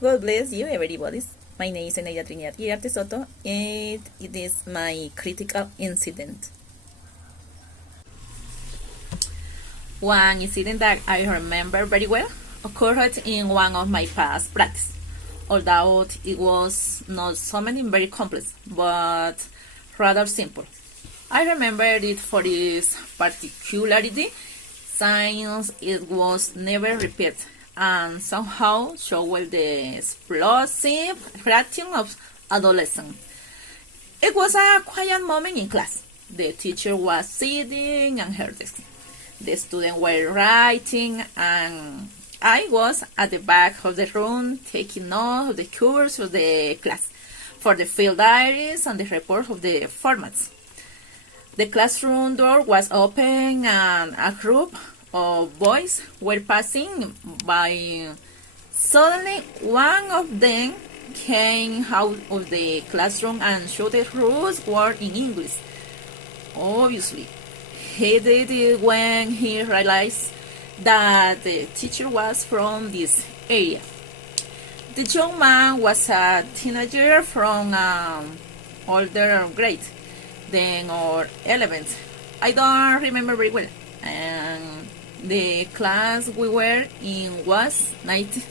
God bless you, everybody. My name is Iriarte Soto, and it is my critical incident. One incident that I remember very well occurred in one of my past practice, although it was not something very complex, but rather simple. I remember it for its particularity, since it was never repeated and somehow showed the explosive reaction of adolescents. It was a quiet moment in class. The teacher was sitting at her desk. The students were writing, and I was at the back of the room taking note of the course of the class for the field diaries and the report of the formats. The classroom door was open and a group of boys were passing by. Suddenly, one of them came out of the classroom and shouted rude words in English. Obviously, he did it when he realized that the teacher was from this area. The young man was a teenager from older grade, 10 or 11th. I don't remember very well. And the class we were in was 9th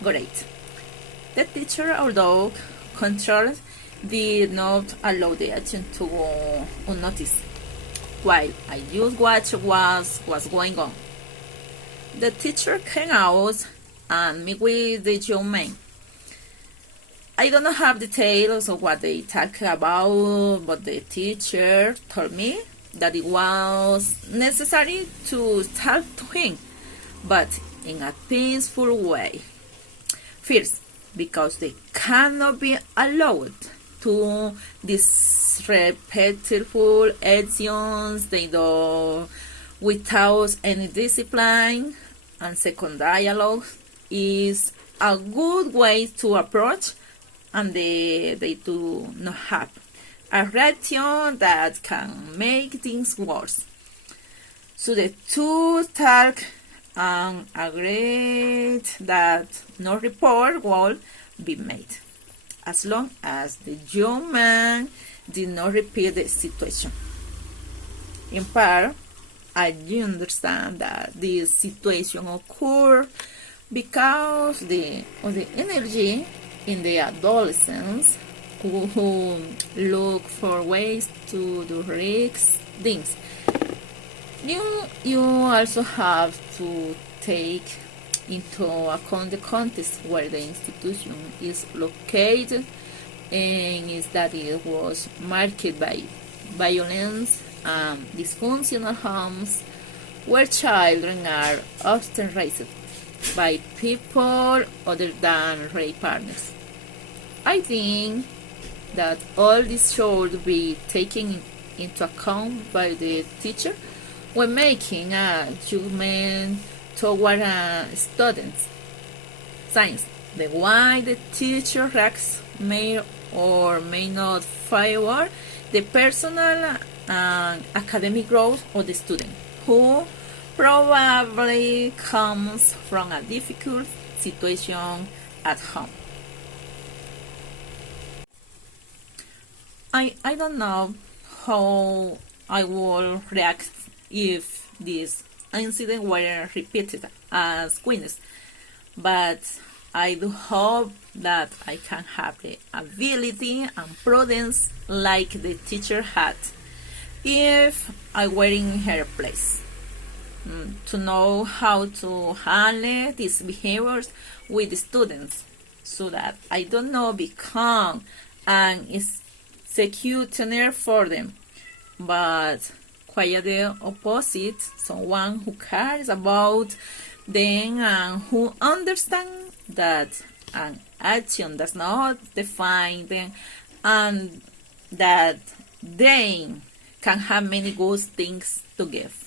grade. The teacher, although controlled, did not allow the action to go unnoticed, while I just watched what was going on. The teacher came out and met with the young man. I don't have details of what they talked about, but the teacher told me that it was necessary to talk to him, but in a peaceful way. First, because they cannot be allowed to disrespectful actions they do without any discipline, and second, dialogue is a good way to approach, and they do not have a reaction that can make things worse. So the two talk and agreed that no report will be made, as long as the young man did not repeat the situation. In part, I do understand that this situation occurred because of the energy in the adolescents who look for ways to do risky things. You also have to take into account the context where the institution is located, and is that it was marked by violence and dysfunctional homes where children are often raised by people other than rape partners. I think that all this should be taken into account by the teacher when making a judgment toward a student's science. The way the teacher reacts may or may not favor the personal and academic growth of the student, who probably comes from a difficult situation at home. I don't know how I will react if this incident were repeated as witness, but I do hope that I can have the ability and prudence like the teacher had if I were in her place, to know how to handle these behaviors with the students, so that I do not become an executioner for them, but quite the opposite, someone who cares about them and who understands that an action does not define them, and that they can have many good things to give.